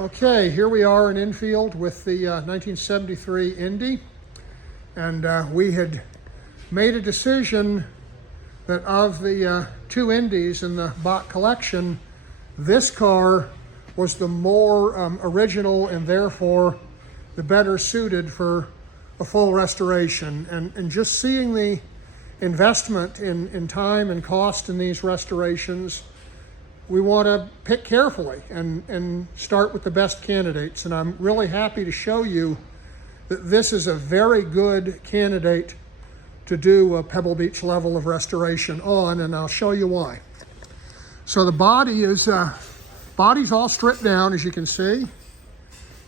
Okay, here we are in infield with the 1973 Indy, and we had made a decision that of the two Indies in the Bach collection, this car was the more original and therefore the better suited for a full restoration. And just seeing the investment in time and cost in these restorations, we want to pick carefully and start with the best candidates. And I'm really happy to show you that this is a very good candidate to do a Pebble Beach level of restoration on, and I'll show you why. So the body is, body's all stripped down, as you can see.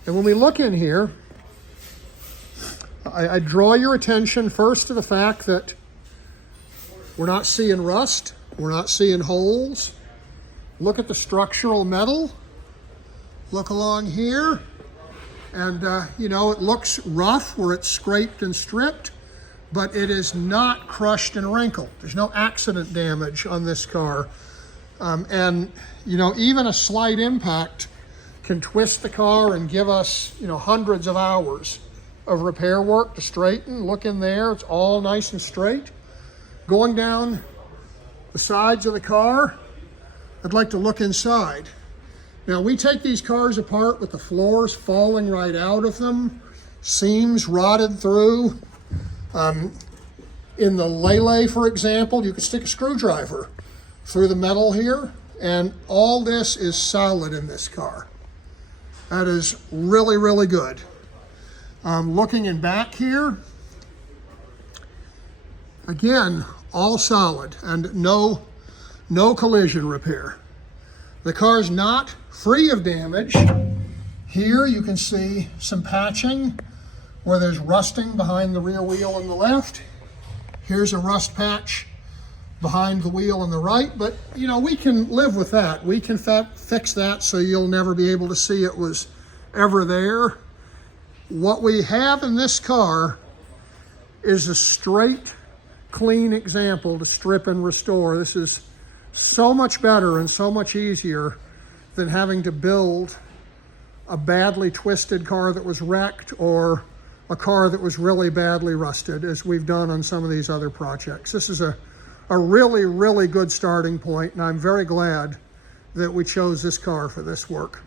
And when we look in here, I draw your attention first to the fact that we're not seeing rust, we're not seeing holes. Look at the structural metal. Look along here. And, you know, it looks rough where it's scraped and stripped, but it is not crushed and wrinkled. There's no accident damage on this car. And, you know, even a slight impact can twist the car and give us, you know, hundreds of hours of repair work to straighten. Look in there, it's all nice and straight. Going down the sides of the car, I'd like to look inside. Now, we take these cars apart with the floors falling right out of them, seams rotted through. In the Lele, for example, you could stick a screwdriver through the metal here, and all this is solid in this car. That is really, really good. Looking in back here, again, all solid and no collision repair. The car's not free of damage. Here you can see some patching where there's rusting behind the rear wheel on the left. Here's a rust patch behind the wheel on the right, but you know, we can live with that. We can fix that so you'll never be able to see it was ever there. What we have in this car is a straight, clean example to strip and restore. This is so much better and so much easier than having to build a badly twisted car that was wrecked or a car that was really badly rusted, as we've done on some of these other projects. This is a really, really good starting point, and I'm very glad that we chose this car for this work.